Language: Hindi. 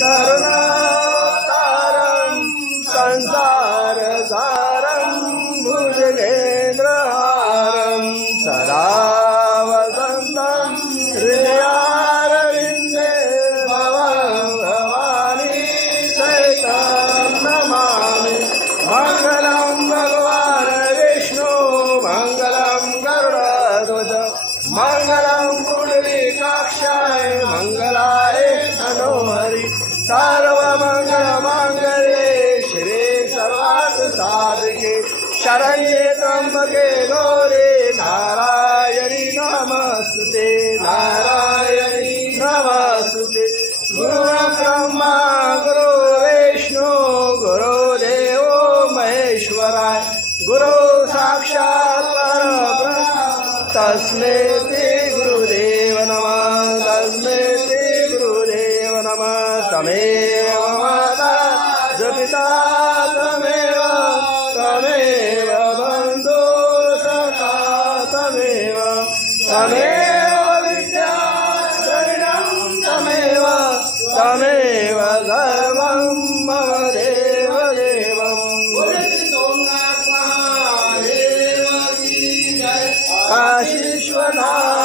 करुणावतारं संसारसारं भुजगेन्द्रहारं सदा वसन्तं हृदयारविन्दे भवानी सहितं नमामि। मङ्गलं भगवान् विष्णु मङ्गलं गरुडध्वज मङ्गलं पुण्डरीकाक्षाय मङ्गलाय तनोहरि सर्वमङ्गलमाङ्गल्ये शिवे सर्वार्थसाधिके शरण्ये त्र्यम्बके गौरी नारायणी नमस्तुते नारायणी नमस्तुते। गुरुर्ब्रह्मा गुरुर्विष्णु गुरुर्देवो महेश्वराय गुरु साक्षात् परब्रह्म तस्मै श्री गुरुदेव नमः तस्मै श्री गुरुदेव नमः। तमेव माता च पिता तमेव तमेव बन्धु सखा तमेव तमेव विद्या द्रविणं तमेव तमेव सर्वं मम देव देवम्। काशीश्वरनाथ